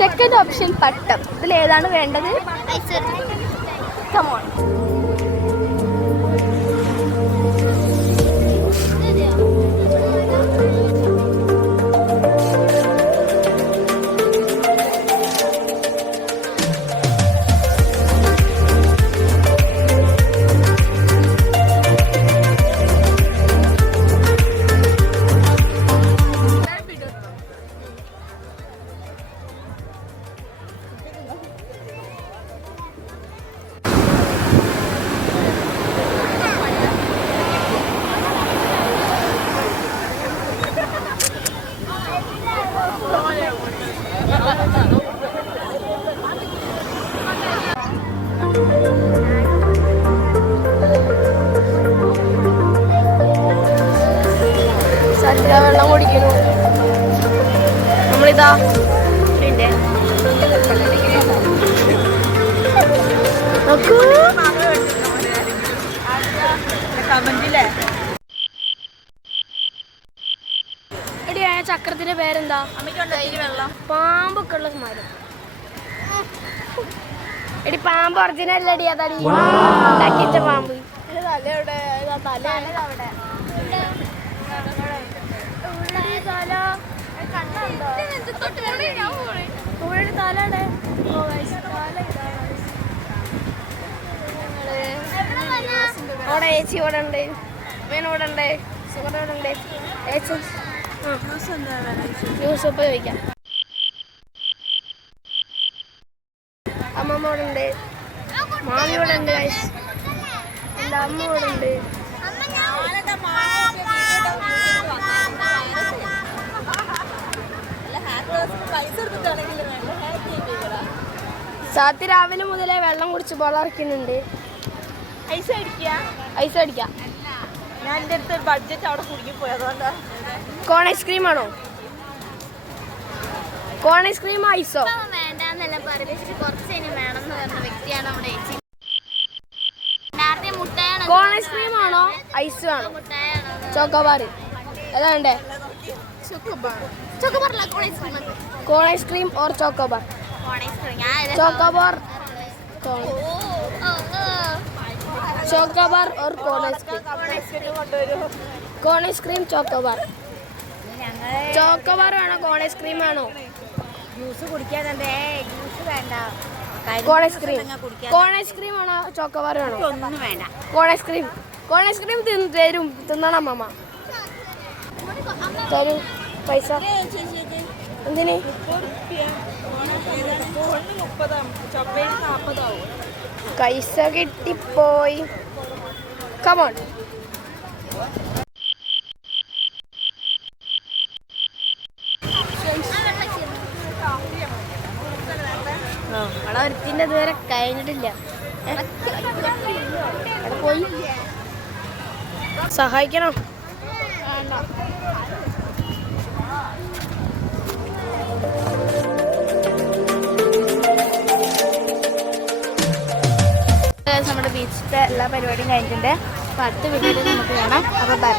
Second option പട്ടം. ഇതിൽ ഏതാണ് വേണ്ടത്? കമോൺ. വെള്ളം കുടിക്കുന്നു. നമ്മളിതാ നോക്കൂ. എടിയായ ചക്രത്തിന്റെ പേരെന്താ? പാമ്പൊക്കെ ഉള്ള മരം. എടി പാമ്പ് ഒറിജിനൽ അടി അതടി ഉണ്ടാക്കിച്ച പാമ്പ്. അവിടെ ഏച്ചി ഇവിടെ ഉണ്ട്, ഇവിടെ ഉണ്ട്, സുഹൃത്ത് ഉണ്ട്. ജ്യൂസ് ഇപ്പം ചോദിക്കാം. അമ്മമ്മ ഇവിടെ ഉണ്ട്, മാമി ഇവിടെ ഉണ്ട്, എൻ്റെ അമ്മ ഇവിടെ ഉണ്ട്. സാത്തി രാവിലെ മുതലേ വെള്ളം കുടിച്ച് ബോളറിക്കുന്നുണ്ട്. ഐസ് അടിക്കാം. ഞാൻ എൻ്റെ അടുത്ത് ബഡ്ജറ്റ് അവിടെ കുടുങ്ങിപ്പോയി, അതുകൊണ്ടാ. കോൺ ഐസ്ക്രീം ആണോ? കോൺ ഐസ്ക്രീം ഐസോ? വേണ്ടെന്നല്ല പറഞ്ഞിട്ട് കുറച്ച് ഇനി വേണം എന്ന് പറഞ്ഞ വ്യക്തിയാണ് അവിടെ. കോൺ ഐസ്ക്രീം ആണോ ഐസ് ആണോ? ചോക്കോബാർ ഏതാ വേണ്ടേ? Cone ice cream or chocobar? Chocobar or cone ice cream? Cone ice cream chocobar. Chocobar വേണോ കോൺ ഐസ്ക്രീം ആണോ? ജ്യൂസ് കുടിക്കാനുണ്ട്. ജ്യൂസ് വേണ്ട. കോൺ ഐസ്ക്രീം ആണോ ചോക്കോബാർ വേണോ? ഒന്നും വേണ്ട. കോൺ ഐസ്ക്രീം തരും. തിന്നണം അമ്മ. തരൂ പൈസ. എന്തിന്? പൈസ കിട്ടിപ്പോയി. കമോൺ. ഒരുത്തിന്റെ ഇതുവരെ കഴിഞ്ഞിട്ടില്ല. പോയി സഹായിക്കണം. നമ്മുടെ ബീച്ചിലത്തെ എല്ലാ പരിപാടിയും കഴിഞ്ഞിട്ടുണ്ട്. അപ്പോൾ അടുത്ത വീഡിയോയിൽ നമുക്ക് കാണാം. അപ്പോൾ ബൈ.